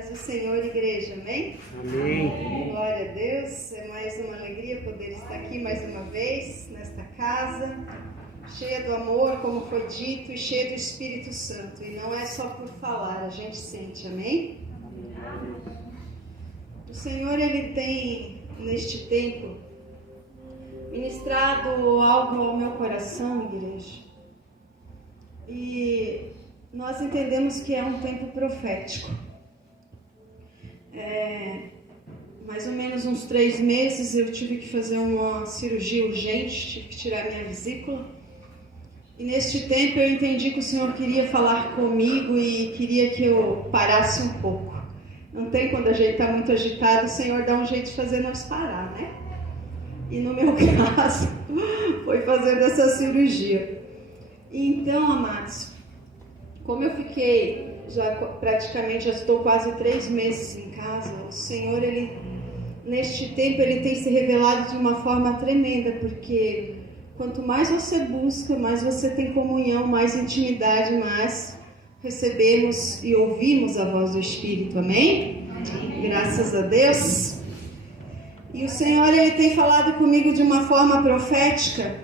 Paz do Senhor, igreja, amém? Amém. Glória a Deus, é mais uma alegria poder estar aqui mais uma vez, nesta casa, cheia do amor, como foi dito, e cheia do Espírito Santo. E não é só por falar, a gente sente, amém? O Senhor, Ele tem, neste tempo, ministrado algo ao meu coração, igreja. E nós entendemos que é um tempo profético. Mais ou menos uns 3 meses eu tive que fazer uma cirurgia urgente, tive que tirar minha vesícula. E neste tempo eu entendi que o Senhor queria falar comigo e queria que eu parasse um pouco. Não tem, quando a gente está muito agitado, o Senhor dá um jeito de fazer nós parar, né? E no meu caso, foi fazendo essa cirurgia. Então, amados, como eu fiquei, já estou quase 3 meses em casa, o Senhor, Ele, neste tempo, Ele tem se revelado de uma forma tremenda, porque quanto mais você busca, mais você tem comunhão, mais intimidade, mais recebemos e ouvimos a voz do Espírito, amém? Amém. Graças a Deus. E o Senhor, Ele tem falado comigo de uma forma profética.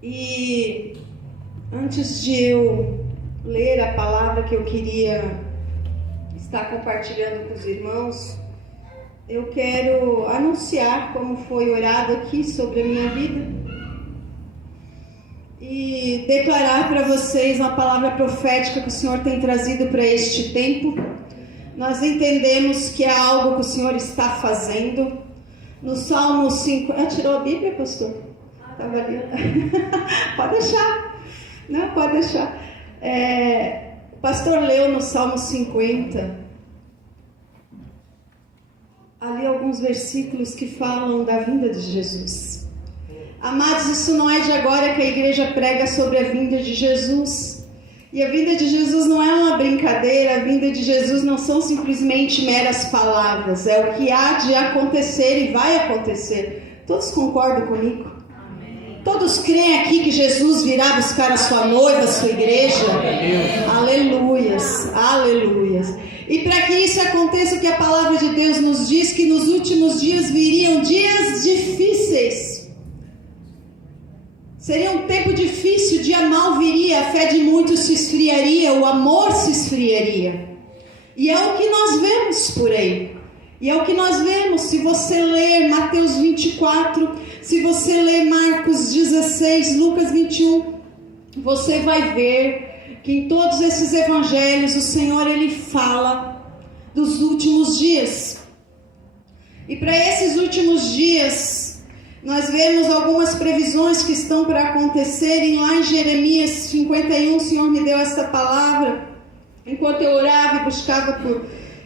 E antes de eu ler a palavra que eu queria estar compartilhando com os irmãos, eu quero anunciar como foi orado aqui sobre a minha vida e declarar para vocês uma palavra profética que o Senhor tem trazido para este tempo. Nós entendemos que é algo que o Senhor está fazendo. No Salmo 5... tirou a Bíblia, pastor? Estava ali. Pode deixar. Não, pode deixar. O pastor leu no Salmo 50, ali alguns versículos que falam da vinda de Jesus. Amados, isso não é de agora que a igreja prega sobre a vinda de Jesus. E a vinda de Jesus não é uma brincadeira, a vinda de Jesus não são simplesmente meras palavras, é o que há de acontecer e vai acontecer. Todos concordam comigo? Todos creem aqui que Jesus virá buscar a sua noiva, a sua igreja? Aleluias, aleluias. E para que isso aconteça, o que a palavra de Deus nos diz, que nos últimos dias viriam dias difíceis. Seria um tempo difícil, dia mau viria, a fé de muitos se esfriaria, o amor se esfriaria. E é o que nós vemos por aí. E é o que nós vemos, se você ler Mateus 24, se você ler Marcos 16, Lucas 21, você vai ver que em todos esses evangelhos o Senhor, Ele fala dos últimos dias. E para esses últimos dias, nós vemos algumas previsões que estão para acontecerem. Lá em Jeremias 51, o Senhor me deu essa palavra. Enquanto eu orava e buscava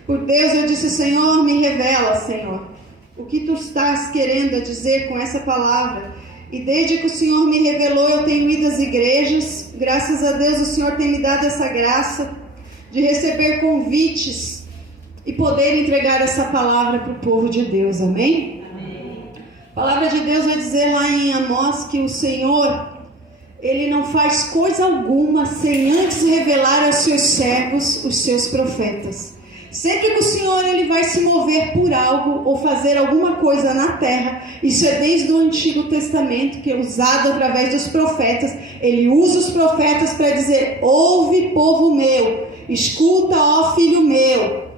por Deus, eu disse: Senhor, me revela, Senhor, o que Tu estás querendo dizer com essa palavra. E desde que o Senhor me revelou, eu tenho ido às igrejas. Graças a Deus, o Senhor tem me dado essa graça de receber convites e poder entregar essa palavra para o povo de Deus, amém? A palavra de Deus vai dizer lá em Amós que o Senhor, Ele não faz coisa alguma sem antes revelar aos seus servos, os seus profetas. Sempre que o Senhor, Ele vai se mover por algo ou fazer alguma coisa na terra, isso é desde o Antigo Testamento, que é usado através dos profetas. Ele usa os profetas para dizer: ouve, povo meu, escuta, ó filho meu.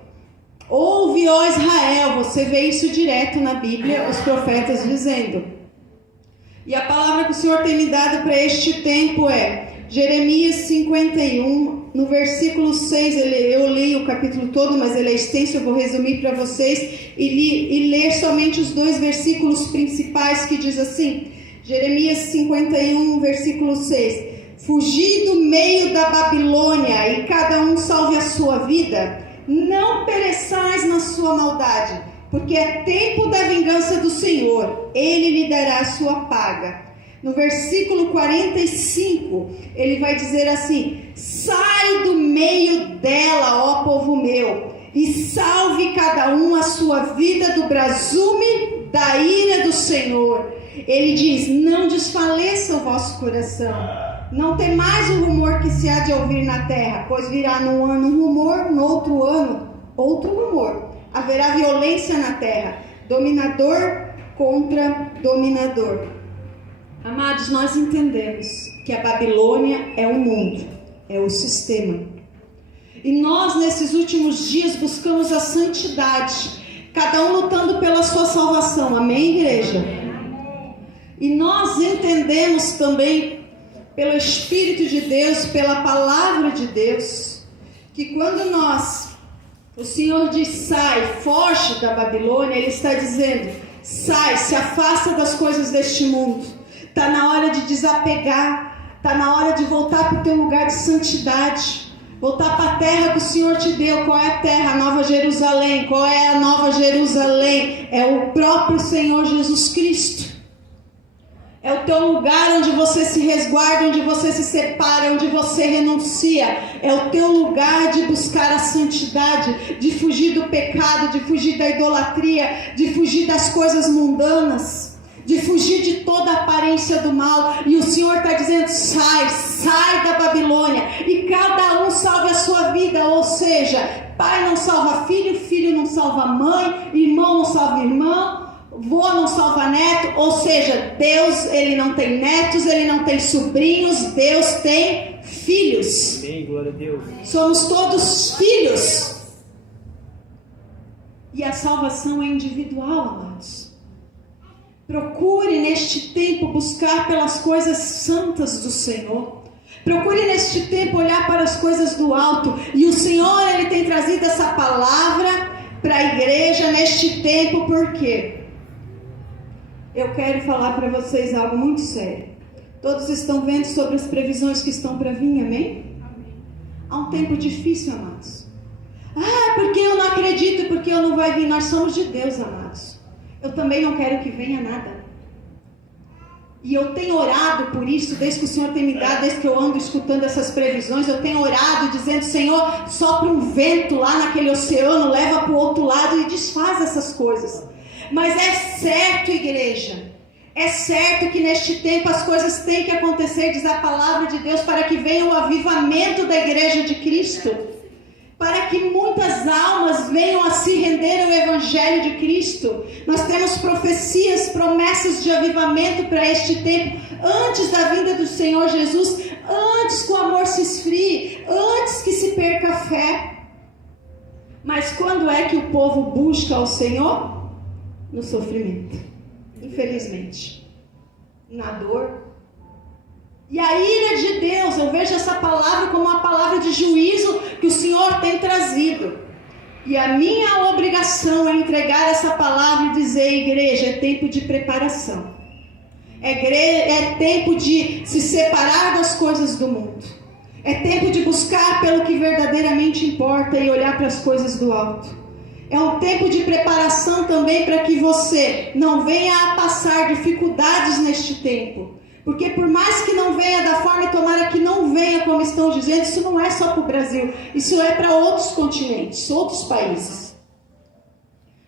Ouve, ó Israel. Você vê isso direto na Bíblia, os profetas dizendo. E a palavra que o Senhor tem me dado para este tempo é Jeremias 51, no versículo 6. Eu li o capítulo todo, mas ele é extenso, eu vou resumir para vocês e ler somente os 2 versículos principais, que diz assim, Jeremias 51, versículo 6. Fugi do meio da Babilônia e cada um salve a sua vida. Não pereçais na sua maldade, porque é tempo da vingança do Senhor, Ele lhe dará a sua paga. No versículo 45, ele vai dizer assim: sai do meio dela, ó povo meu, e salve cada um a sua vida do brasume da ira do Senhor. Ele diz: não desfaleça o vosso coração. Não temais o rumor que se há de ouvir na terra, pois virá num ano um rumor, no outro ano outro rumor. Haverá violência na terra, dominador contra dominador. Amados, nós entendemos que a Babilônia é o mundo, é o sistema. E nós, nesses últimos dias, buscamos a santidade, cada um lutando pela sua salvação. Amém, igreja? E nós entendemos também, pelo Espírito de Deus, pela palavra de Deus, que quando o Senhor diz sai, foge da Babilônia, Ele está dizendo, sai, se afasta das coisas deste mundo. Está na hora de desapegar, está na hora de voltar para o teu lugar de santidade. Voltar para a terra que o Senhor te deu. Qual é a terra? A Nova Jerusalém. Qual é a Nova Jerusalém? É o próprio Senhor Jesus Cristo. É o teu lugar onde você se resguarda, onde você se separa, onde você renuncia. É o teu lugar de buscar a santidade, de fugir do pecado, de fugir da idolatria, de fugir das coisas mundanas, de fugir de toda a aparência do mal. E o Senhor está dizendo, sai da Babilônia, e cada um salve a sua vida. Ou seja, pai não salva filho, filho não salva mãe, irmão não salva irmão, vô não salva neto. Ou seja, Deus, Ele não tem netos, Ele não tem sobrinhos, Deus tem filhos. Amém, glória a Deus. Somos todos filhos. E a salvação é individual, amados. Procure neste tempo buscar pelas coisas santas do Senhor. Procure neste tempo olhar para as coisas do alto. E o Senhor, Ele tem trazido essa palavra para a igreja neste tempo. Por quê? Eu quero falar para vocês algo muito sério. Todos estão vendo sobre as previsões que estão para vir, amém? Há um tempo difícil, amados. Porque eu não acredito, porque eu não vai vir. Nós somos de Deus, amados. Eu também não quero que venha nada. E eu tenho orado por isso, desde que o Senhor tem me dado, desde que eu ando escutando essas previsões, eu tenho orado dizendo, Senhor, sopra um vento lá naquele oceano, leva para o outro lado e desfaz essas coisas. Mas é certo, igreja, é certo que neste tempo as coisas têm que acontecer, diz a palavra de Deus, para que venha o avivamento da igreja de Cristo. Para que muitas almas venham a se render ao Evangelho de Cristo. Nós temos profecias, promessas de avivamento para este tempo, antes da vinda do Senhor Jesus, antes que o amor se esfrie, antes que se perca a fé. Mas quando é que o povo busca ao Senhor? No sofrimento, infelizmente, na dor. E a ira de Deus, eu vejo essa palavra como uma palavra de juízo que o Senhor tem trazido. E a minha obrigação é entregar essa palavra e dizer, igreja, é tempo de preparação. É tempo de se separar das coisas do mundo. É tempo de buscar pelo que verdadeiramente importa e olhar para as coisas do alto. É um tempo de preparação também para que você não venha a passar dificuldades neste tempo. Porque por mais que não venha da forma, e tomara que não venha como estão dizendo, isso não é só para o Brasil, isso é para outros continentes, outros países.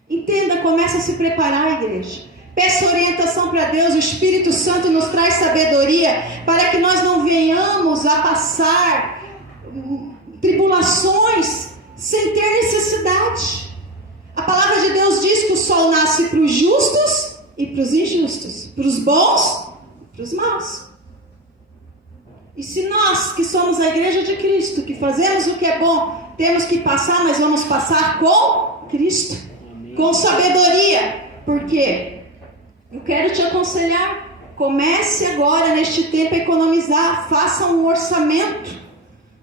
Entenda, comece a se preparar, igreja. Peça orientação para Deus, o Espírito Santo nos traz sabedoria, para que nós não venhamos a passar tribulações sem ter necessidade. A palavra de Deus diz que o sol nasce para os justos e para os injustos, para os bons para os maus. E se nós que somos a igreja de Cristo, que fazemos o que é bom, temos que passar, mas vamos passar com Cristo. Amém. Com sabedoria. Por quê? Eu quero te aconselhar, comece agora neste tempo a economizar, faça um orçamento,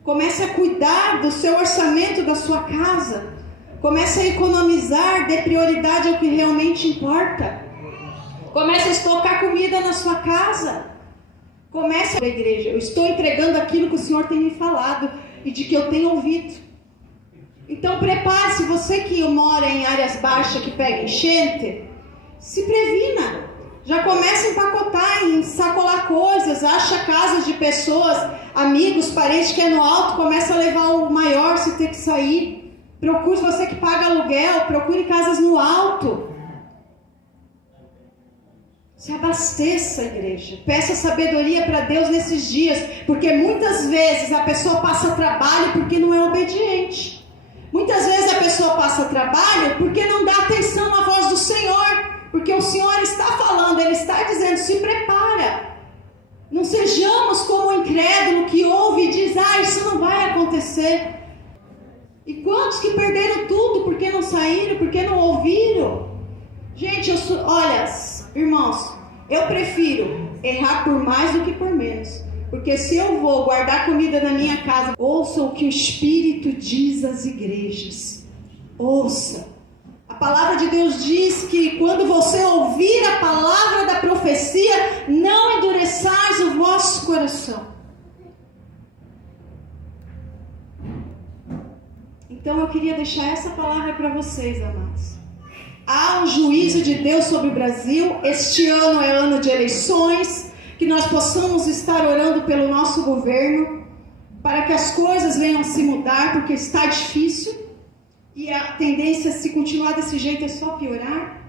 comece a cuidar do seu orçamento da sua casa, comece a economizar, dê prioridade ao que realmente importa. Comece a estocar comida na sua casa. Comece a igreja. Eu estou entregando aquilo que o Senhor tem me falado e de que eu tenho ouvido. Então prepare-se, você que mora em áreas baixas que pega enchente, se previna. Já comece a empacotar, ensacolar coisas, acha casas de pessoas, amigos, parentes que é no alto, começa a levar o maior se ter que sair. Procure, você que paga aluguel, procure casas no alto. Se abasteça, igreja. Peça sabedoria para Deus nesses dias. Porque muitas vezes a pessoa passa trabalho porque não é obediente. Muitas vezes a pessoa passa trabalho porque não dá atenção à voz do Senhor. Porque o Senhor está falando, Ele está dizendo, se prepara. Não sejamos como o incrédulo que ouve e diz, isso não vai acontecer. E quantos que perderam tudo porque não saíram, porque não ouviram? Gente, olha, irmãos, eu prefiro errar por mais do que por menos. Porque se eu vou guardar comida na minha casa, ouçam o que o Espírito diz às igrejas. Ouça. A palavra de Deus diz que quando você ouvir a palavra da profecia, não endureçais o vosso coração. Então eu queria deixar essa palavra para vocês, amados. Há um juízo de Deus sobre o Brasil. Este ano é ano de eleições. Que nós possamos estar orando pelo nosso governo, para que as coisas venham a se mudar, porque está difícil. E a tendência, se continuar desse jeito, é só piorar.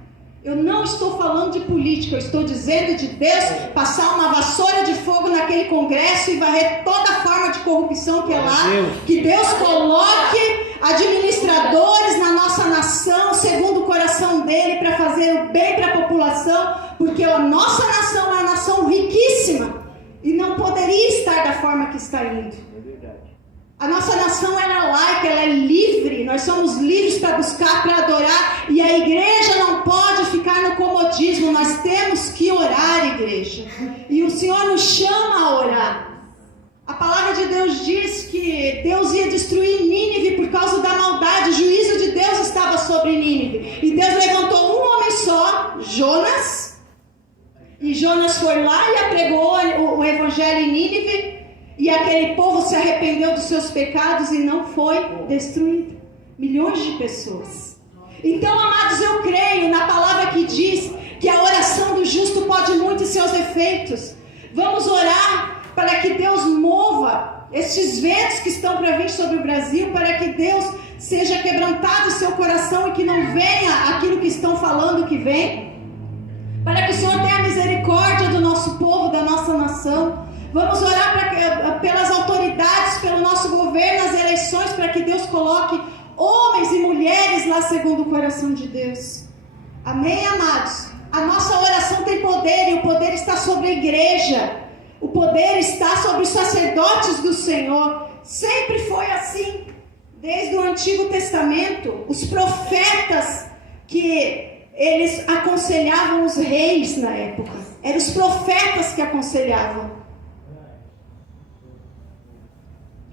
Eu não estou falando de política, eu estou dizendo de Deus passar uma vassoura de fogo naquele congresso e varrer toda forma de corrupção que é lá. Que Deus coloque administradores na nossa nação, segundo o coração dele, para fazer o bem para a população, porque a nossa nação é uma nação riquíssima e não poderia estar da forma que está indo. A nossa nação ela é laica, ela é livre, nós somos livres para buscar, para adorar, e a igreja não pode ficar no comodismo, nós temos que orar, igreja, e o Senhor nos chama a orar. A palavra de Deus diz que Deus ia destruir Nínive por causa da maldade, o juízo de Deus estava sobre Nínive, e Deus levantou um homem só, Jonas, e Jonas foi lá e apregou o evangelho em Nínive, e aquele povo se arrependeu dos seus pecados e não foi destruído. Milhões de pessoas. Então, amados, eu creio na palavra que diz que a oração do justo pode muito em seus efeitos. Vamos orar para que Deus mova estes ventos que estão para vir sobre o Brasil, para que Deus seja quebrantado o seu coração e que não venha aquilo que estão falando que vem. Para que o Senhor tenha misericórdia do nosso povo, da nossa nação. Vamos orar pelas autoridades, pelo nosso governo, nas eleições, para que Deus coloque homens e mulheres lá segundo o coração de Deus. Amém, amados? A nossa oração tem poder e o poder está sobre a igreja. O poder está sobre os sacerdotes do Senhor. Sempre foi assim. Desde o Antigo Testamento, os profetas que eles aconselhavam os reis na época. Eram os profetas que aconselhavam.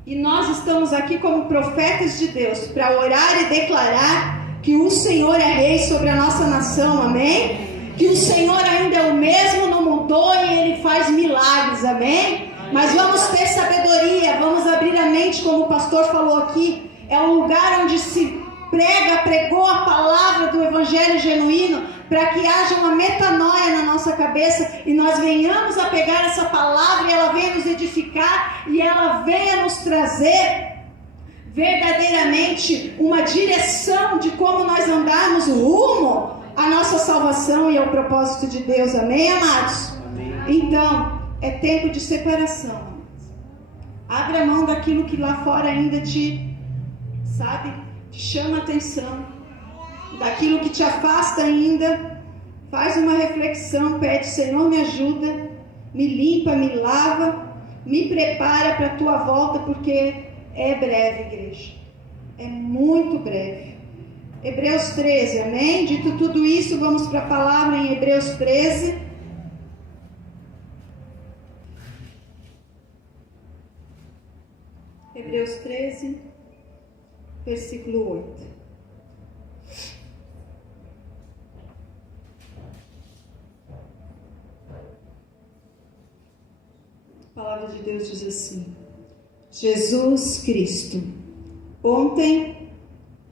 E nós estamos aqui como profetas de Deus para orar e declarar que o Senhor é rei sobre a nossa nação, amém? Que o Senhor ainda é o mesmo, não mudou e Ele faz milagres, amém? Mas vamos ter sabedoria, vamos abrir a mente, como o pastor falou aqui. É um lugar onde se pregou a palavra do Evangelho genuíno, para que haja uma metanoia na nossa cabeça e nós venhamos a pegar essa palavra e ela venha nos edificar e ela venha nos trazer verdadeiramente uma direção de como nós andarmos rumo à nossa salvação e ao propósito de Deus, amém, amados? Amém. Então, é tempo de separação. Abra a mão daquilo que lá fora ainda te chama a atenção. Daquilo que te afasta ainda, faz uma reflexão, pede, Senhor, me ajuda, me limpa, me lava, me prepara para a tua volta, porque é breve, igreja, é muito breve. Hebreus 13, amém? Dito tudo isso, vamos para a palavra em Hebreus 13. Hebreus 13, versículo 8. A palavra de Deus diz assim: Jesus Cristo, ontem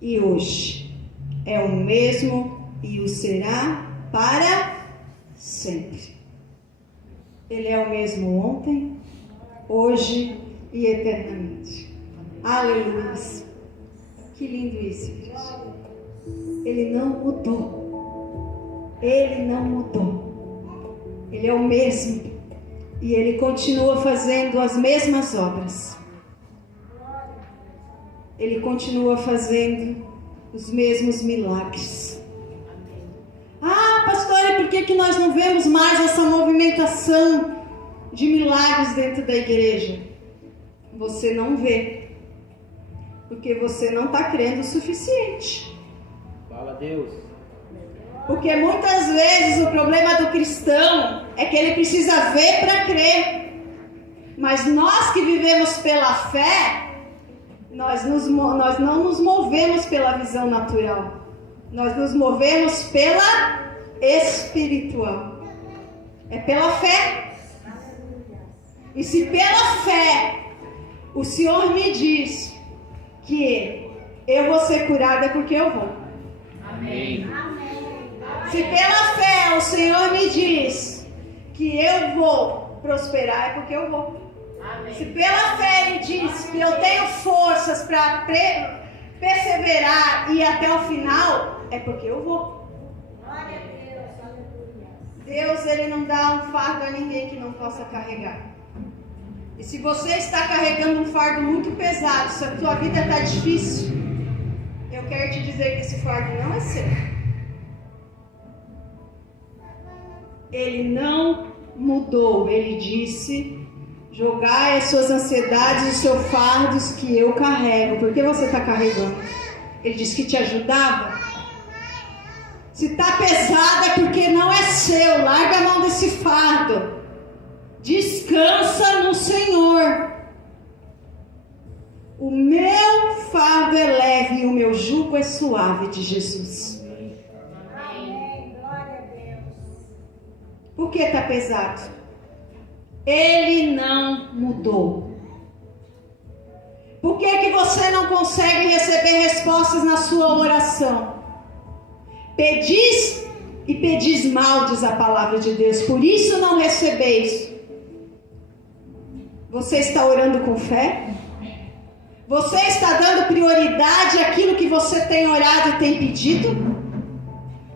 e hoje, é o mesmo e o será para sempre. Ele é o mesmo ontem, hoje e eternamente. Aleluia. Que lindo isso, igreja. Ele não mudou. Ele não mudou. Ele é o mesmo. E Ele continua fazendo as mesmas obras. Ele continua fazendo os mesmos milagres. Ah, pastora, por que nós não vemos mais essa movimentação de milagres dentro da igreja? Você não vê, porque você não está crendo o suficiente. Fala a Deus. Porque muitas vezes o problema do cristão é que ele precisa ver para crer. Mas nós que vivemos pela fé, nós não nos movemos pela visão natural. Nós nos movemos pela espiritual. É pela fé. E se pela fé o Senhor me diz que eu vou ser curada, é porque eu vou. Amém. Se pela fé o Senhor me diz que eu vou prosperar, é porque eu vou. Amém. Se pela fé Ele diz que eu tenho forças para perseverar e ir até o final, é porque eu vou. Glória a Deus. Deus, Ele não dá um fardo a ninguém que não possa carregar. E se você está carregando um fardo muito pesado, se a tua vida está difícil, eu quero te dizer que esse fardo não é seu. Ele não mudou. Ele disse: jogai as suas ansiedades e os seus fardos que eu carrego. Por que você está carregando? Ele disse que te ajudava. Se está pesado é porque não é seu. Larga a mão desse fardo. Descansa no Senhor. O meu fardo é leve e o meu jugo é suave, de Jesus. Amém. Glória a Deus. Por que está pesado? Ele não mudou. Por que você não consegue receber respostas na sua oração? Pedis e pedis mal, diz a palavra de Deus. Por isso não recebeis. Você está orando com fé? Você está dando prioridade àquilo que você tem orado e tem pedido?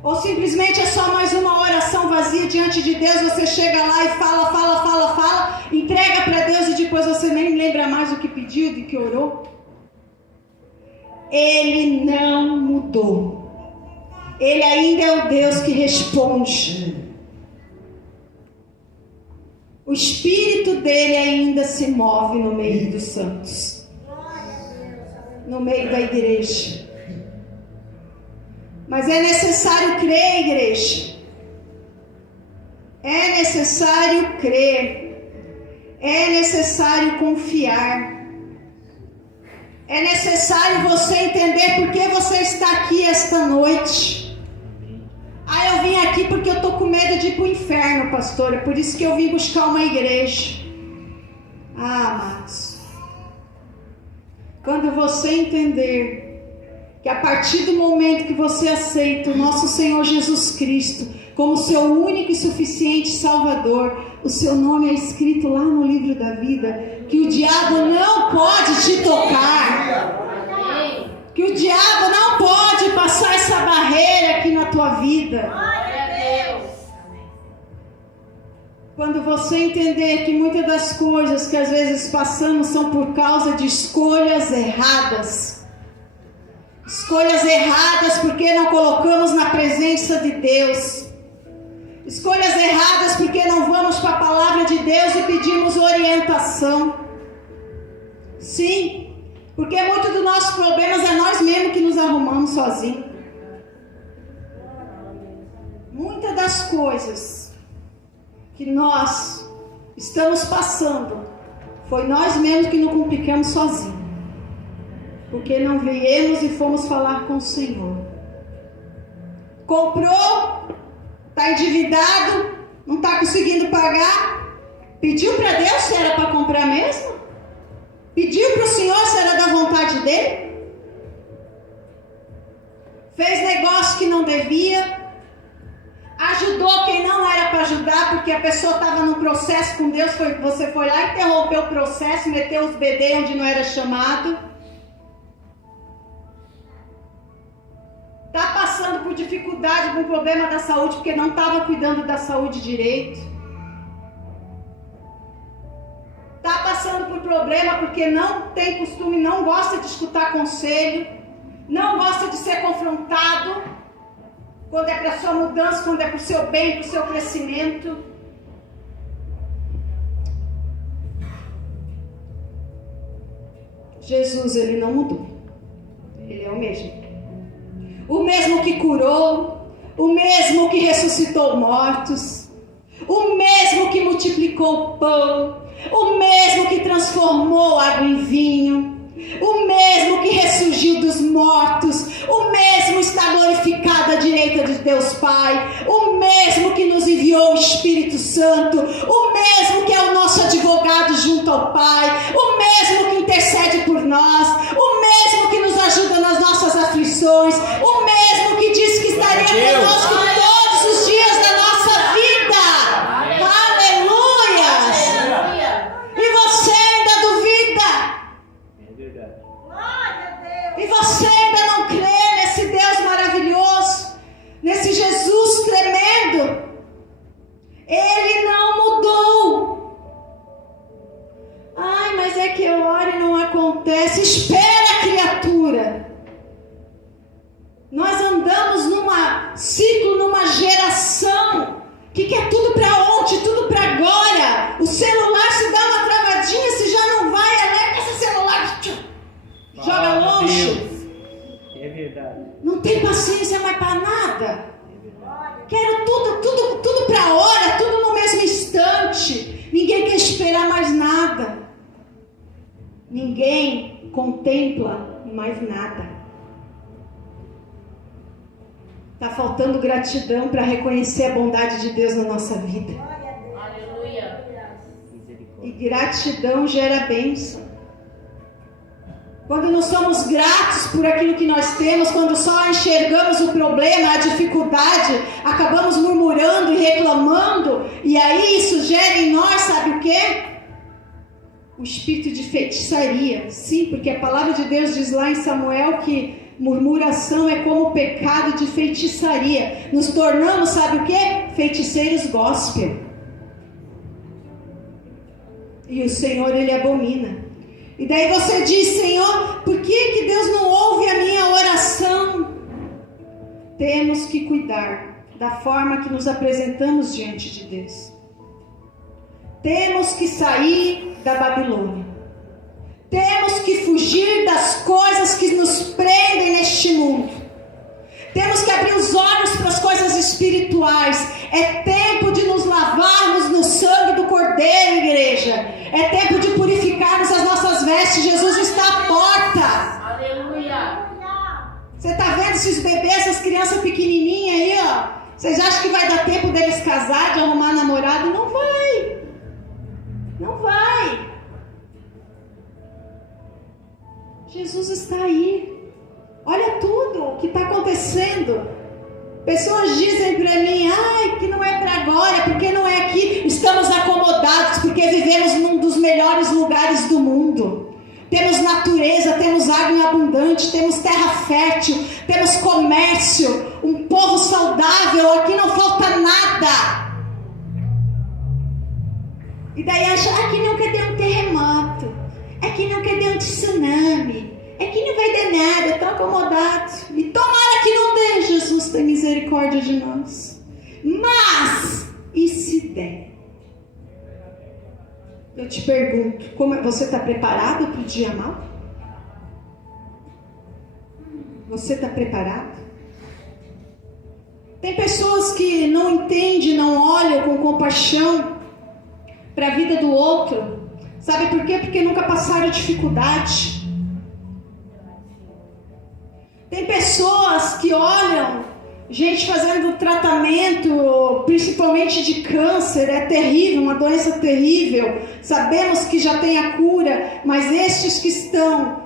Ou simplesmente é só mais uma oração vazia diante de Deus? Você chega lá e fala, entrega para Deus e depois você nem lembra mais do que pediu, do que orou? Ele não mudou. Ele ainda é o Deus que responde. O Espírito dele ainda se move no meio dos santos, no meio da igreja. Mas é necessário crer, igreja. É necessário crer. É necessário confiar. É necessário você entender por que você está aqui esta noite. Ah, eu vim aqui porque eu estou com medo de ir para o inferno, pastora. Por isso que eu vim buscar uma igreja. Ah, amados. Quando você entender que a partir do momento que você aceita o nosso Senhor Jesus Cristo como seu único e suficiente Salvador, o seu nome é escrito lá no livro da vida, que o diabo não pode te tocar. Que o diabo não pode passar essa barreira aqui na tua vida. Glória a Deus. Quando você entender que muitas das coisas que às vezes passamos são por causa de escolhas erradas. Escolhas erradas porque não colocamos na presença de Deus. Escolhas erradas porque não vamos para a palavra de Deus e pedimos orientação. Sim. Porque muito dos nossos problemas é nós mesmos que nos arrumamos sozinhos. Muitas das coisas que nós estamos passando foi nós mesmos que nos complicamos sozinhos. Porque não viemos e fomos falar com o Senhor. Comprou, está endividado, não está conseguindo pagar. Pediu para Deus se era para comprar mesmo? Pediu para o Senhor se era da vontade dele? Fez negócio que não devia? Ajudou quem não era para ajudar porque a pessoa estava num processo com Deus, você foi lá, interrompeu o processo, meteu os BD onde não era chamado? Está passando por dificuldade com o problema da saúde porque não estava cuidando da saúde direito? Está passando por problema porque não tem costume, não gosta de escutar conselho, não gosta de ser confrontado, quando é para a sua mudança, quando é para o seu bem, para o seu crescimento. Jesus, ele não mudou. Ele é o mesmo. O mesmo que curou, o mesmo que ressuscitou mortos, o mesmo que multiplicou o pão, o mesmo que transformou água em vinho, o mesmo que ressurgiu dos mortos, o mesmo está glorificado à direita de Deus Pai, o mesmo que nos enviou o Espírito Santo, o mesmo que é o nosso advogado junto ao Pai, o mesmo que intercede por nós, o mesmo que nos ajuda nas nossas aflições, o mesmo que diz que estaria conosco todos os dias da nossa vida. Aleluia! E você ainda duvida? É verdade. Glória a Deus. E você ainda não crê nesse Deus maravilhoso, nesse Jesus tremendo? Ele não mudou. Ai, mas é que eu oro e não acontece. Espera, criatura. Nós andamos numa ciclo, numa geração que quer tudo para ontem, tudo para agora. O celular, se dá uma travadinha, se já não vai, alerta esse celular, joga longe. É verdade. Não tem paciência mais para nada. É verdade. Quero tudo para hora, tudo no mesmo instante. Ninguém quer esperar mais nada. Ninguém contempla mais nada. Está faltando gratidão para reconhecer a bondade de Deus na nossa vida. Glória a Deus. Aleluia. E Misericórdia. gratidão gera bênção. Quando não somos gratos por aquilo que nós temos, quando só enxergamos o problema, a dificuldade, acabamos murmurando e reclamando, e aí isso gera em nós, sabe o quê? O espírito de feitiçaria. Sim, porque a palavra de Deus diz lá em Samuel que murmuração é como pecado de feitiçaria. Nos tornamos, sabe o quê? Feiticeiros gospel. E o Senhor, Ele abomina. E daí você diz, Senhor, por que Deus não ouve a minha oração? Temos que cuidar da forma que nos apresentamos diante de Deus. Temos que sair da Babilônia. Temos que fugir das coisas que nos prendem neste mundo. Temos que abrir os olhos para as coisas espirituais. É tempo de nos lavarmos no sangue do Cordeiro, igreja. É tempo de purificarmos as nossas vestes. Jesus está à porta. Aleluia. Você está vendo esses bebês, essas crianças pequenininhas aí, ó? Vocês acham que vai dar tempo deles casar, de arrumar namorado? Não vai. Não vai. Jesus está aí. Olha tudo o que está acontecendo. Pessoas dizem para mim, ai, que não é para agora, porque não é aqui. Estamos acomodados, porque vivemos num dos melhores lugares do mundo. Temos natureza, temos água em abundante, temos terra fértil, temos comércio, um povo saudável, aqui não falta nada. E daí acha, aqui nunca deu um terremoto, aqui nunca deu um tsunami, aqui não vai dar nada, estou acomodado. E tomara que não dê, Jesus tem misericórdia de nós. Mas, e se der? Eu te pergunto, você está preparado para o dia mau? Você está preparado? Tem pessoas que não entendem, não olham com compaixão para a vida do outro. Sabe por quê? Porque nunca passaram dificuldade. Tem pessoas que olham gente fazendo tratamento, principalmente de câncer, é terrível, uma doença terrível. Sabemos que já tem a cura, mas estes que estão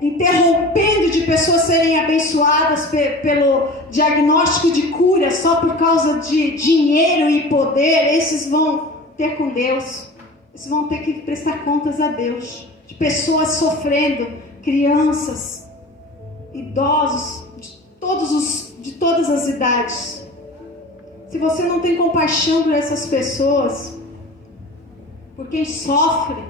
interrompendo de pessoas serem abençoadas pelo diagnóstico de cura só por causa de dinheiro e poder, esses vão ter com Deus. Esses vão ter que prestar contas a Deus. De pessoas sofrendo, crianças, idosos, de todas as idades. Se você não tem compaixão por essas pessoas, por quem sofre,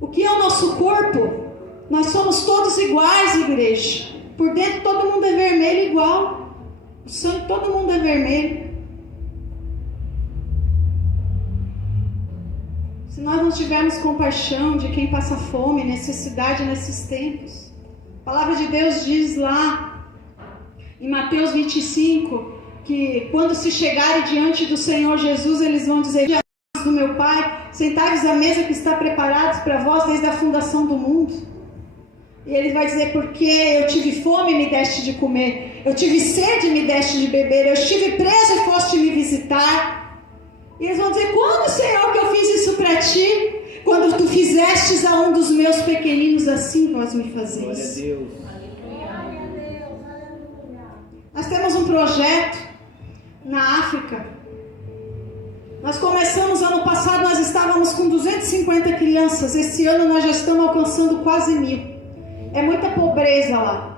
O que é o nosso corpo? Nós somos todos iguais, igreja. Por dentro todo mundo é vermelho igual. O sangue, todo mundo é vermelho. Se nós não tivermos compaixão de quem passa fome, necessidade nesses tempos. A palavra de Deus diz lá em Mateus 25, que quando se chegarem diante do Senhor Jesus, eles vão dizer: do meu Pai, sentai-vos à mesa que está preparada para vós desde a fundação do mundo. E ele vai dizer: porque eu tive fome e me deste de comer, eu tive sede e me deste de beber, eu estive preso e foste me visitar. E eles vão dizer: quando, Senhor, que eu fiz isso para ti? Quando tu fizestes a um dos meus pequeninos, assim vós me fazeis. Glória a Deus. Nós temos um projeto na África. Nós começamos ano passado, nós estávamos com 250 crianças. Esse ano nós já estamos alcançando quase 1.000. É muita pobreza lá.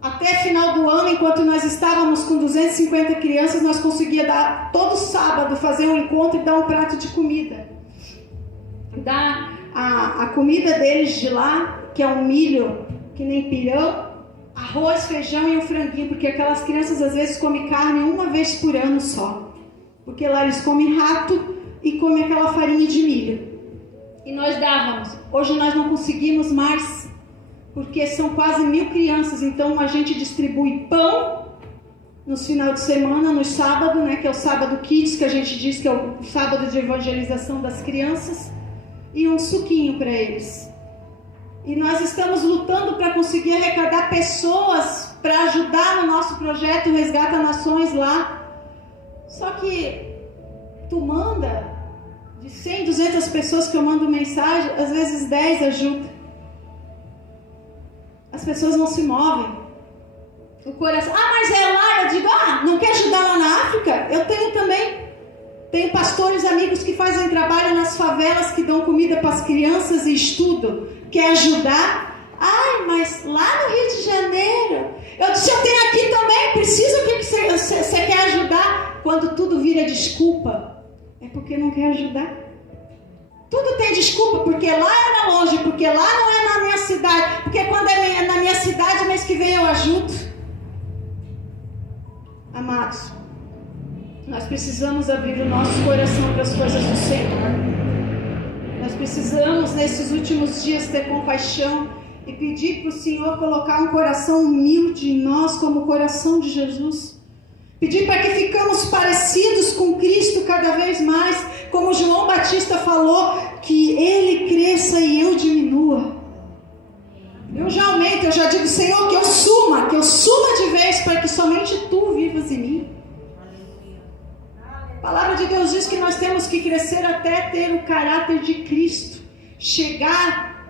Até final do ano, enquanto nós estávamos com 250 crianças, nós conseguíamos dar todo sábado, fazer um encontro e dar um prato de comida. Dar a comida deles de lá, que é um milho que nem pirão, arroz, feijão e um franguinho, porque aquelas crianças às vezes comem carne uma vez por ano só. Porque lá eles comem rato e comem aquela farinha de milho. E nós dávamos. Hoje nós não conseguimos mais, porque são quase 1.000 crianças. Então a gente distribui pão nos finais de semana, no sábado, né, que é o sábado kids, que a gente diz que é o sábado de evangelização das crianças, e um suquinho para eles. E nós estamos lutando para conseguir arrecadar pessoas para ajudar no nosso projeto Resgata Nações lá. Só que tu manda de 100, 200 pessoas que eu mando mensagem, às vezes 10 ajudam. As pessoas não se movem. O coração: mas é lá. Eu digo: não quer ajudar lá na África? Eu tenho também. Tenho pastores amigos que fazem trabalho nas favelas, que dão comida para as crianças e estudam. Quer ajudar? Mas lá no Rio de Janeiro. Eu disse: eu tenho aqui também. Preciso, o que você quer ajudar? Quando tudo vira desculpa, é porque não quer ajudar. Tudo tem desculpa, porque lá era longe, porque lá não é na minha cidade, porque quando é na minha cidade, mês que vem eu ajudo. Amados, nós precisamos abrir o nosso coração para as coisas do Senhor. Nós precisamos, nesses últimos dias, ter compaixão e pedir para o Senhor colocar um coração humilde em nós, como o coração de Jesus. Pedir para que ficamos parecidos com Cristo cada vez mais, como João Batista falou, que Ele cresça e eu diminua. Eu já aumento, eu já digo: Senhor, que eu suma de vez, para que somente Tu vivas em mim. A palavra de Deus diz que nós temos que crescer até ter o caráter de Cristo, chegar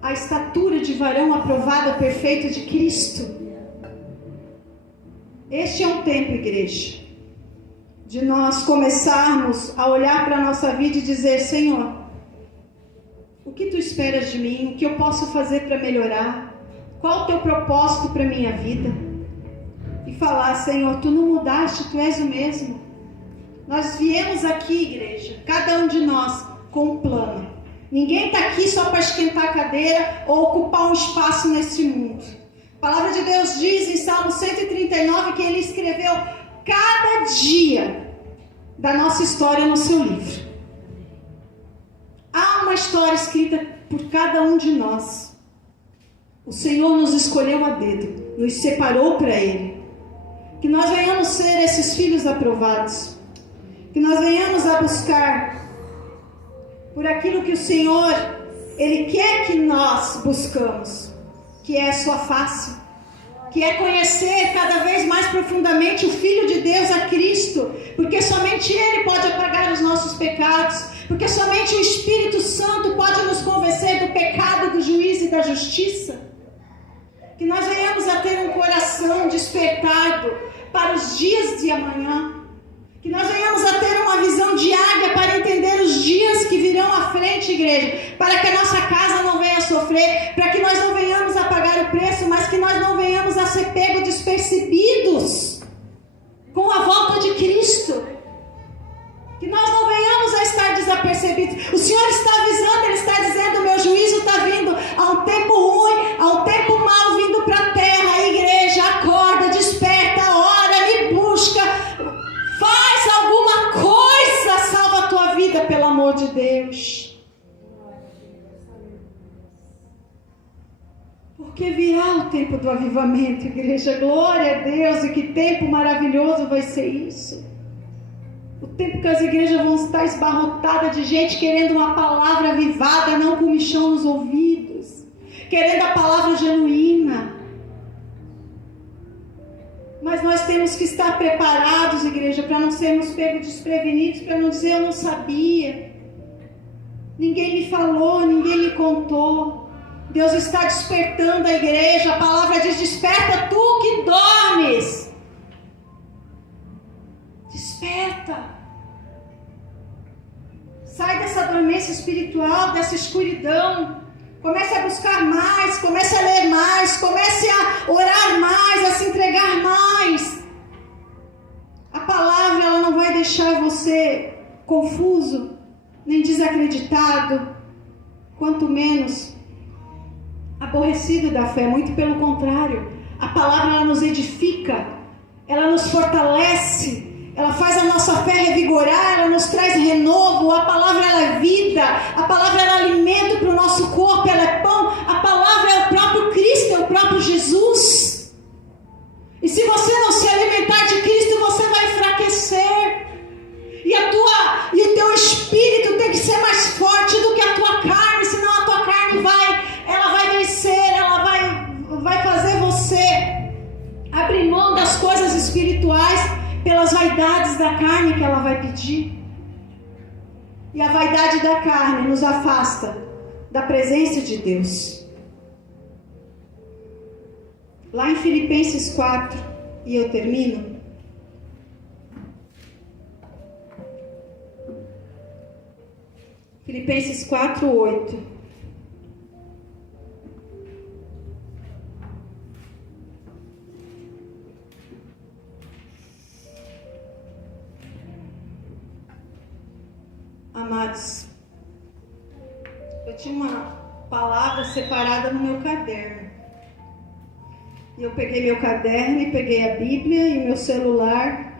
à estatura de varão aprovado, perfeito de Cristo. Este é um tempo, igreja, de nós começarmos a olhar para a nossa vida e dizer: Senhor, o que Tu esperas de mim? O que eu posso fazer para melhorar? Qual o Teu propósito para a minha vida? E falar: Senhor, Tu não mudaste, Tu és o mesmo. Nós viemos aqui, igreja, cada um de nós, com um plano. Ninguém está aqui só para esquentar a cadeira ou ocupar um espaço nesse mundo. A palavra de Deus diz em Salmo 139 que Ele escreveu cada dia da nossa história no seu livro. Há uma história escrita por cada um de nós. O Senhor nos escolheu a dedo, nos separou para Ele. Que nós venhamos ser esses filhos aprovados. Que nós venhamos a buscar por aquilo que o Senhor, Ele quer que nós buscamos. Que é a sua face, que é conhecer cada vez mais profundamente o Filho de Deus, a Cristo, porque somente Ele pode apagar os nossos pecados, porque somente o Espírito Santo pode nos convencer do pecado, do juízo e da justiça. Que nós venhamos a ter um coração despertado para os dias de amanhã, que nós venhamos a ter uma visão de águia para entender os dias que virão à frente, igreja, para que a nossa casa não venha a sofrer, para que nós não venhamos a pagar o preço, mas que nós não venhamos a ser pegos despercebidos com a volta de Cristo, que nós não venhamos a estar desapercebidos desapercebidos. O Senhor está avisando, Ele está dizendo: meu juízo está vindo. Há um tempo ruim, há um tempo mau vindo para a terra. A igreja, acorda, desperta, ora, me busca. Faz alguma coisa, salva a tua vida, pelo amor de Deus. Porque virá o tempo do avivamento, igreja. Glória a Deus. E que tempo maravilhoso vai ser isso. O tempo que as igrejas vão estar esbarrotadas de gente querendo uma palavra avivada, não com comichão nos ouvidos, querendo a palavra genuína. Mas nós temos que estar preparados, igreja, para não sermos pegos desprevenidos, para não dizer: eu não sabia, ninguém me falou, ninguém me contou. Deus está despertando a igreja. A palavra diz: desperta tu que dormes. Desperta. Sai dessa dormência espiritual, dessa escuridão. Comece a buscar mais, comece a ler mais, comece a orar mais, a se entregar mais. A palavra, ela não vai deixar você confuso, nem desacreditado, quanto menos aborrecido da fé. Muito pelo contrário. A palavra, ela nos edifica, ela nos fortalece, ela faz a nossa fé revigorar, ela nos traz renovo. A palavra, ela é vida, a palavra, ela é alimento para o nosso corpo, ela é pão. A palavra é o próprio Cristo, é o próprio Jesus. E se você não se alimentar de Cristo, você vai enfraquecer. E o teu espírito tem que ser mais forte do que a tua carne, senão a tua carne ela vai vencer, ela vai fazer você abrir mão das coisas espirituais pelas vaidades da carne que ela vai pedir. E a vaidade da carne nos afasta da presença de Deus. Lá em Filipenses 4, e eu termino. Filipenses 4, 8. Amados, eu tinha uma palavra separada no meu caderno. E eu peguei meu caderno e peguei a Bíblia e meu celular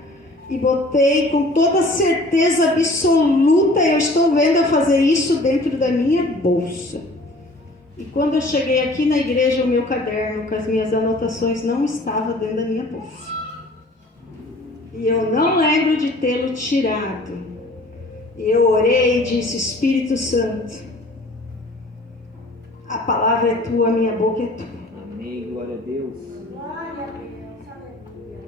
e botei com toda certeza absoluta. Eu estou vendo eu fazer isso dentro da minha bolsa. E quando eu cheguei aqui na igreja, o meu caderno com as minhas anotações não estava dentro da minha bolsa. E eu não lembro de tê-lo tirado. E eu orei e disse: Espírito Santo, a palavra é tua, a minha boca é tua. Amém, glória a Deus. Glória a Deus, aleluia.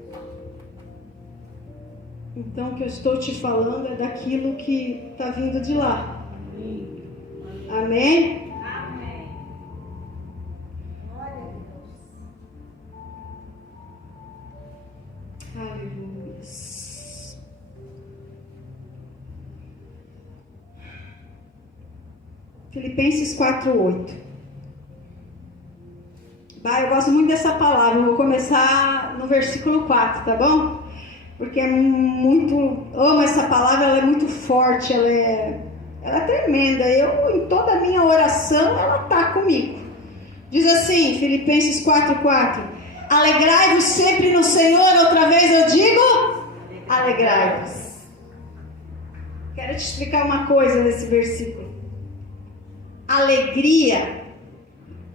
Então o que eu estou te falando é daquilo que está vindo de lá. Amém. Amém? Amém. Glória a Deus. Aleluia. Filipenses 4:8. Eu gosto muito dessa palavra. Eu vou começar no versículo 4, tá bom? Porque é muito... amo essa palavra, ela é muito forte, ela é tremenda. Em toda a minha oração, ela está comigo. Diz assim, Filipenses 4:4. Alegrai-vos sempre no Senhor. Outra vez eu digo, alegrai-vos. Quero te explicar uma coisa nesse versículo. Alegria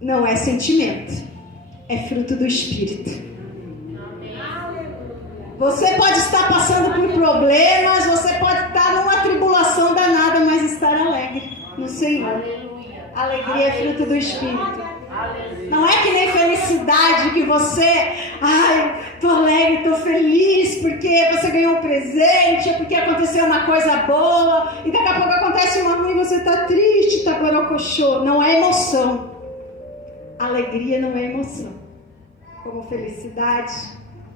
não é sentimento, é fruto do Espírito. Você pode estar passando por problemas, você pode estar numa tribulação danada, mas estar alegre no Senhor. Alegria é fruto do Espírito. Não é que nem felicidade que você, tô alegre, tô feliz porque você ganhou um presente, porque aconteceu uma coisa boa, e daqui a pouco acontece uma ruim e você tá triste, tá borocochô. Não é emoção. Alegria não é emoção. Como felicidade,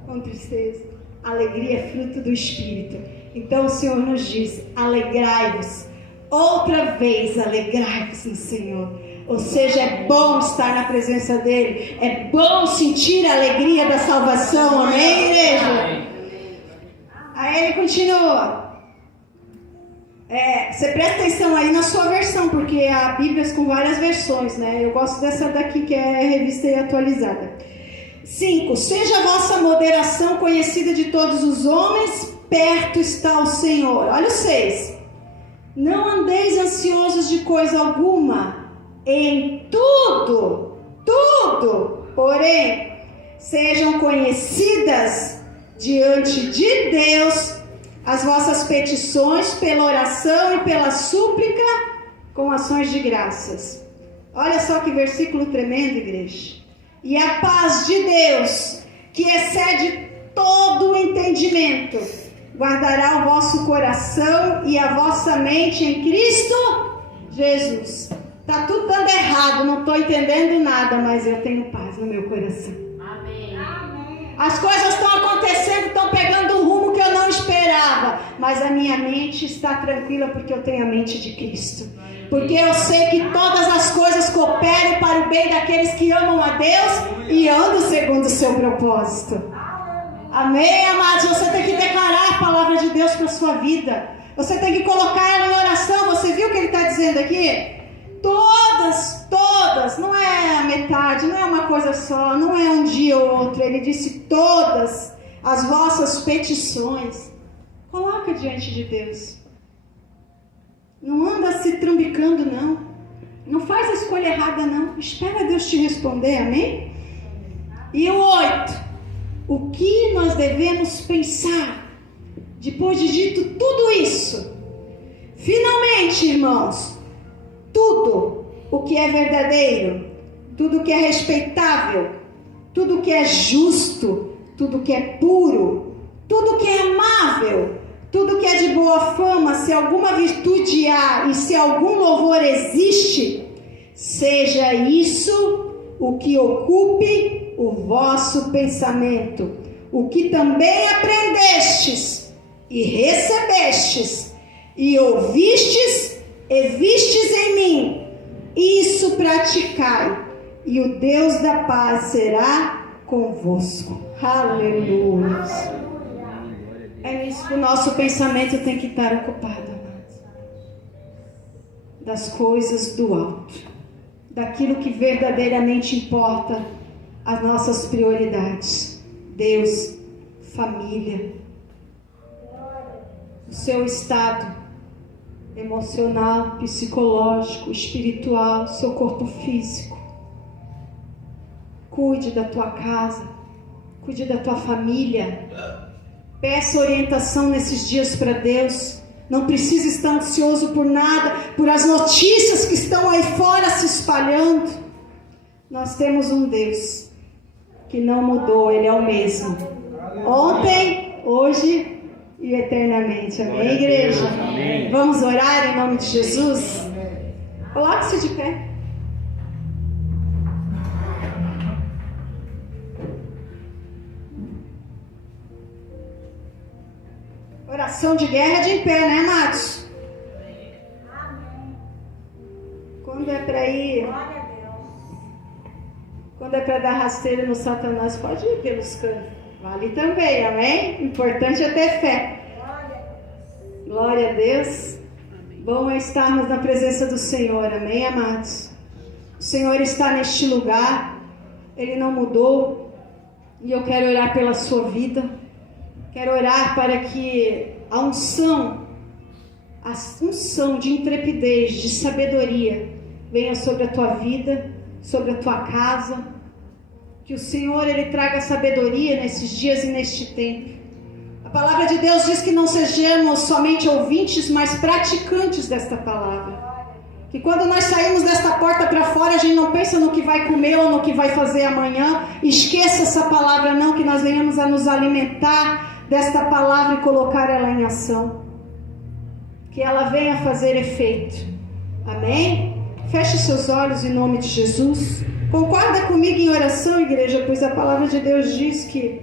como tristeza. Alegria é fruto do Espírito. Então o Senhor nos diz: alegrai-vos. Outra vez, alegrai-vos no Senhor. Ou seja, é bom estar na presença dEle. É bom sentir a alegria da salvação. Amém, igreja? Aí ele continua. Você presta atenção aí na sua versão, porque há Bíblias com várias versões, né? Eu gosto dessa daqui que é revista e atualizada. 5. Seja a vossa moderação conhecida de todos os homens, perto está o Senhor. Olha o 6. Não andeis ansiosos de coisa alguma, em tudo, porém, sejam conhecidas diante de Deus as vossas petições pela oração e pela súplica com ações de graças. Olha só que versículo tremendo, igreja. E a paz de Deus, que excede todo o entendimento, guardará o vosso coração e a vossa mente em Cristo Jesus. Tá tudo dando errado, não estou entendendo nada, mas eu tenho paz no meu coração. Amém. As coisas estão acontecendo, estão pegando um rumo que eu não esperava, mas a minha mente está tranquila porque eu tenho a mente de Cristo. Porque eu sei que todas as coisas cooperam para o bem daqueles que amam a Deus e andam segundo o seu propósito. Amém, amados? Você tem que declarar a palavra de Deus para a sua vida. Você tem que colocar ela em oração. Você viu o que ele está dizendo aqui? Todas, não é a metade, não é uma coisa só, não é um dia ou outro. Ele disse todas as vossas petições. Coloca diante de Deus. Não anda se trambicando, não. Não faz a escolha errada, não. Espera Deus te responder, amém? E o 8. O que nós devemos pensar depois de dito tudo isso? Finalmente, irmãos, tudo o que é verdadeiro, tudo o que é respeitável, tudo o que é justo, tudo o que é puro, tudo o que é amável, tudo que é de boa fama, se alguma virtude há e se algum louvor existe, seja isso o que ocupe o vosso pensamento, o que também aprendestes e recebestes e ouvistes e vistes em mim, isso praticai, e o Deus da paz será convosco. Aleluia. É nisso que o nosso pensamento tem que estar ocupado, amados. Das coisas do alto. Daquilo que verdadeiramente importa, as nossas prioridades. Deus, família. O seu estado emocional, psicológico, espiritual, seu corpo físico. Cuide da tua casa. Cuide da tua família. Peça orientação nesses dias para Deus. Não precisa estar ansioso por nada, por as notícias que estão aí fora se espalhando. Nós temos um Deus que não mudou, Ele é o mesmo. Ontem, hoje e eternamente. Amém, igreja? Amém. Vamos orar em nome de Jesus? Coloque-se de pé. Oração de guerra é de em pé, né, amados? Quando é para ir, quando é para dar rasteira no Satanás, pode ir pelos cantos. Vale também, amém? O importante é ter fé. Glória a Deus. Bom é estarmos na presença do Senhor, amém, amados? O Senhor está neste lugar, Ele não mudou, e eu quero orar pela sua vida. Quero orar para que a unção de intrepidez, de sabedoria, venha sobre a tua vida, sobre a tua casa. Que o Senhor, Ele traga sabedoria nesses dias e neste tempo. A palavra de Deus diz que não sejamos somente ouvintes, mas praticantes desta palavra. Que quando nós saímos desta porta para fora, a gente não pensa no que vai comer ou no que vai fazer amanhã. Esqueça essa palavra não, que nós venhamos a nos alimentar desta palavra e colocar ela em ação. Que ela venha fazer efeito. Amém? Feche seus olhos em nome de Jesus. Concorda comigo em oração, igreja, pois a palavra de Deus diz que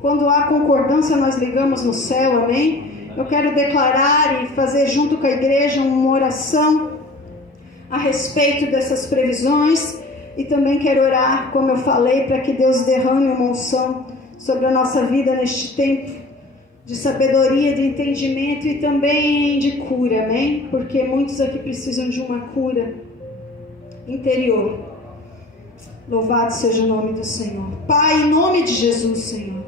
quando há concordância nós ligamos no céu, amém? Eu quero declarar e fazer junto com a igreja uma oração a respeito dessas previsões e também quero orar, como eu falei, para que Deus derrame uma unção sobre a nossa vida neste tempo, de sabedoria, de entendimento e também de cura, amém? Porque muitos aqui precisam de uma cura interior. Louvado seja o nome do Senhor. Pai, em nome de Jesus, Senhor,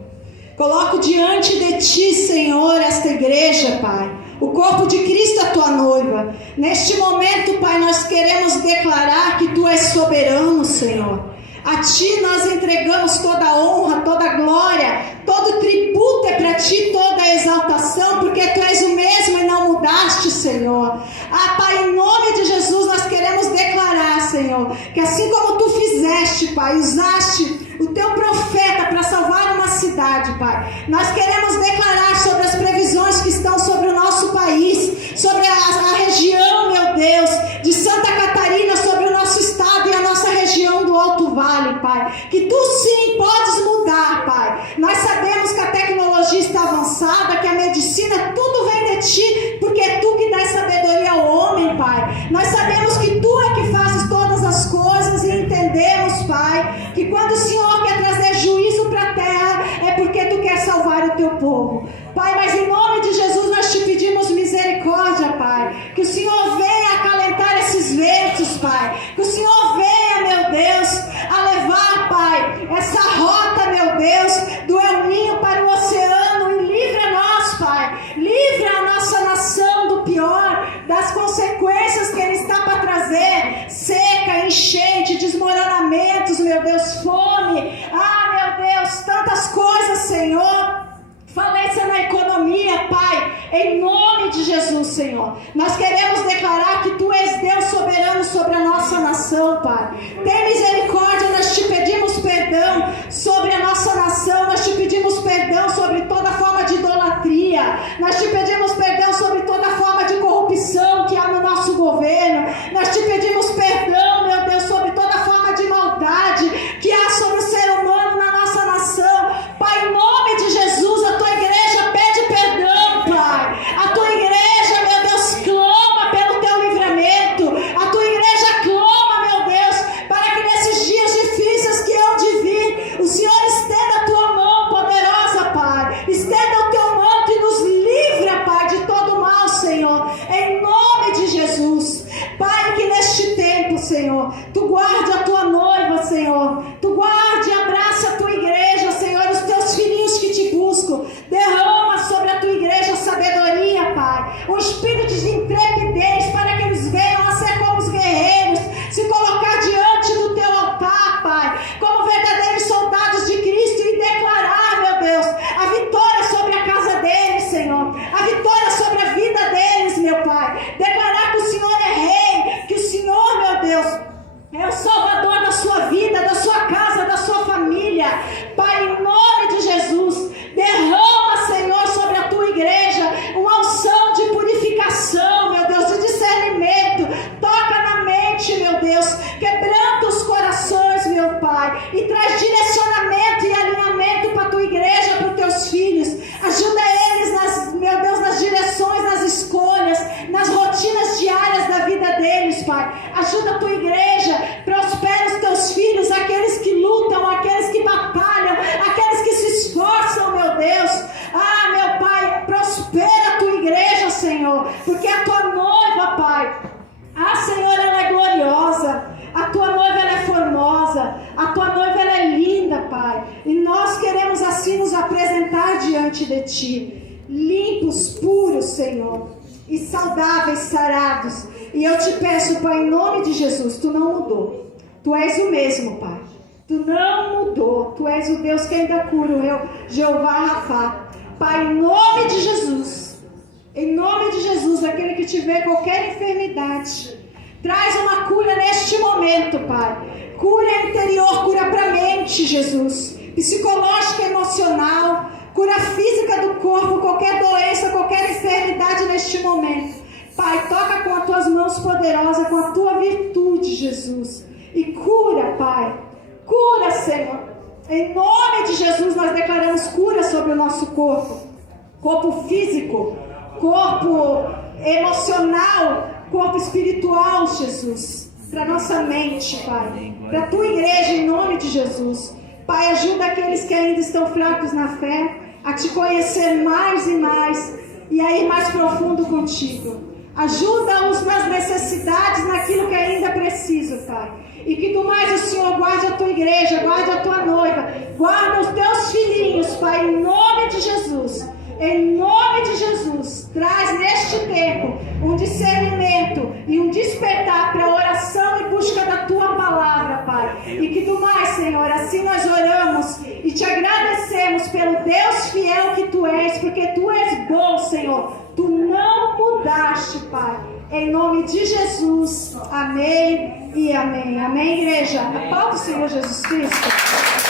coloco diante de Ti, Senhor, esta igreja, Pai, o corpo de Cristo, a Tua noiva. Neste momento, Pai, nós queremos declarar que Tu és soberano, Senhor. A Ti nós entregamos toda a honra, toda a glória, todo tributo é para Ti, toda a exaltação, porque Tu és o mesmo e não mudaste, Senhor. Ah, Pai, em nome de Jesus nós queremos declarar, Senhor, que assim como Tu fizeste, Pai, usaste o Teu profeta para salvar uma cidade, Pai, nós queremos declarar sobre as previsões que estão sobre o nosso país, sobre a região, meu Deus, de Santa Catarina, sobre o nosso estado e a nossa região do Alto Vale, Pai, que Tu sim podes mudar, Pai. Nós sabemos que a tecnologia está avançada, que a medicina, tudo vem de Ti, porque é Tu que dás sabedoria ao homem, Pai. Nós sabemos que Tu é que fazes todas as coisas e entendemos, Pai, que quando o Senhor quer trazer juízo para a terra, é porque Tu quer salvar o Teu povo. Pai, mas em nome de Jesus nós Te pedimos misericórdia, Pai, que o Senhor venha acalentar esses ventos, Pai, que o Senhor venha, meu Deus, a levar, Pai, essa rota, meu Deus, do El Ninho para o oceano e livra nós, Pai, livra a nossa nação do pior, das consequências que Ele está para trazer, seca, enchente, desmoronamentos, meu Deus, fome, meu Deus, tantas coisas, Senhor, falência na economia, Pai, em nome de Jesus, Senhor, nós queremos declarar que Tu és Deus soberano sobre a nossa nação, Pai. Tem misericórdia, nós Te pedimos perdão sobre a nossa nação, nós Te pedimos perdão sobre toda forma de idolatria, nós Te pedimos perdão sobre toda forma de corrupção que há no nosso governo, nós Te pedimos perdão, meu Deus, sobre toda forma de maldade que há sobre o ser humano na nossa nação, Pai, em nome de Jesus, a Tua igreja pede perdão, Pai, a Tua igreja, meu Deus, clama pelo Teu livramento, a Tua igreja clama, meu Deus, para que nesses dias difíceis que hão de vir, o Senhor estenda a Tua mão poderosa, Pai, estenda o Teu manto e nos livra, Pai, de todo mal, Senhor, em nome de Jesus, Pai, que neste tempo, Senhor, Tu guarde a Tua noiva, Senhor, Tu guarde e abraça a Tua igreja, Senhor, os Teus filhinhos que Te buscam, derrama sobre a Tua igreja sabedoria, Pai, um espírito de intrepidez para que eles venham a ser como os guerreiros, se colocar diante do Teu altar, Pai, como verdadeiros soldados de Cristo e declarar, meu Deus, a vitória sobre a casa deles, Senhor, a vitória sobre a vida deles, meu Pai, declarar que o Senhor é Rei, que o Senhor, meu Deus, é o Salvador da sua vida, da sua casa, da sua família, Pai, em nome de Jesus, derrama, Senhor, sobre a Tua igreja, uma unção de purificação, meu Deus, de discernimento, toca na mente, meu Deus, quebranta os corações, meu Pai, e traz direcionamento e alinhamento para a Tua igreja, para os Teus filhos, ajuda eles, meu Deus, nas direções, nas escolhas, nas rotinas diárias da vida deles, Pai, ajuda a Tua igreja, prospera os Teus filhos, aqueles que lutam, aqueles que batalham, aqueles que se esforçam, meu Deus, meu Pai, prospera a Tua igreja, Senhor, porque a Tua noiva, Pai, Senhor, ela é gloriosa, a Tua noiva, ela é formosa, a Tua noiva, ela é linda, Pai, e nós queremos assim nos apresentar diante de Ti, limpos, puros, Senhor, e saudáveis, sarados, e eu Te peço, Pai, em nome de Jesus, Tu não mudou, Tu és o mesmo, Pai, Tu não mudou, Tu és o Deus que ainda cura, o Jeová Rafá, Pai, em nome de Jesus, aquele que tiver qualquer enfermidade, traz uma cura neste momento, Pai, cura interior, cura para a mente, Jesus, psicológica, emocional, cura física do corpo, qualquer doença, qualquer enfermidade neste momento, Pai, toca com as Tuas mãos poderosas, com a Tua virtude, Jesus, e cura, Pai, cura, Senhor, em nome de Jesus nós declaramos cura sobre o nosso corpo físico, corpo emocional, corpo espiritual, Jesus, para nossa mente, Pai, para a Tua igreja, em nome de Jesus, Pai, ajuda aqueles que ainda estão fracos na fé, a te conhecer mais e mais e a ir mais profundo contigo. Ajuda-os nas necessidades, naquilo que ainda preciso, Pai. E que do mais o Senhor guarde a tua igreja, guarde a tua noiva, guarda os teus filhinhos, Pai, em nome de Jesus. Em nome de Jesus, traz neste tempo um discernimento e um despertar para a oração e busca da tua palavra, Pai. E que do mais, Senhor, assim nós oramos e te agradecemos pelo Deus fiel que tu és, porque tu és bom, Senhor. Tu não mudaste, Pai. Em nome de Jesus, amém e amém. Amém, igreja. Aplaude o Senhor Jesus Cristo.